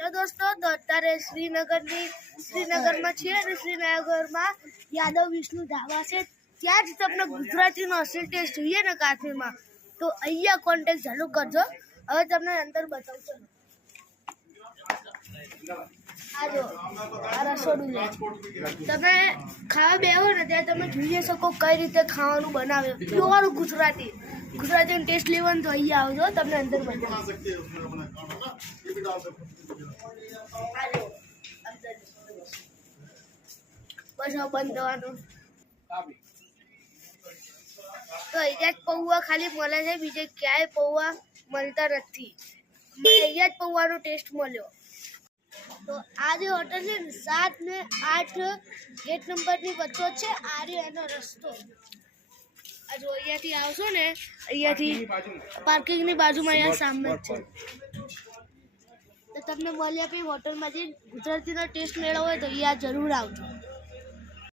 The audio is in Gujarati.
તો દોસ્તો તો અત્યારે શ્રીનગરમાં છીએ અને શ્રીનગરમાં યાદવ વિષ્ણુ ધાબા છે. ત્યાં જ તમને ગુજરાતીનો અસલ ટેસ્ટ જોઈએ ને કાશ્મીરમાં, તો અહીંયા કોન્ટેક્ટ ચાલુ કરજો. હવે તમને અંદર બતાવશો. આ જો આ રસોડું લે, તમે ખાવા બેહો ને ત્યાં તમે જોઈ શકો કઈ રીતે ખાવાનું બનાવે. પ્યોર ગુજરાતી ટેસ્ટ લેવાનું તો અહીંયા આવજો, તમને અંદર બતાવો. બસ હવે બંધ થવાનું. તો અહીંયા જ પૌવા ખાલી મળે છે, બીજે ક્યાંય પૌવા મળતા નથી. અહીંયા જ પૌવાનો ટેસ્ટ મળ્યો. તો આ જે હોટલ છે ને 7 ને 8 ગેટ નંબરની વચ્ચે છે. આ રહ્યો એનો રસ્તો. આ જો અહીંયાથી આવશો ને, અહીંયાથી પાર્કિંગની બાજુમાં અહીંયા સામે જ છે. તો તમને મળ્યા પછી હોટલમાંથી ગુજરાતીનો ટેસ્ટ મેળવવો હોય તો અહીંયા જરૂર આવજો.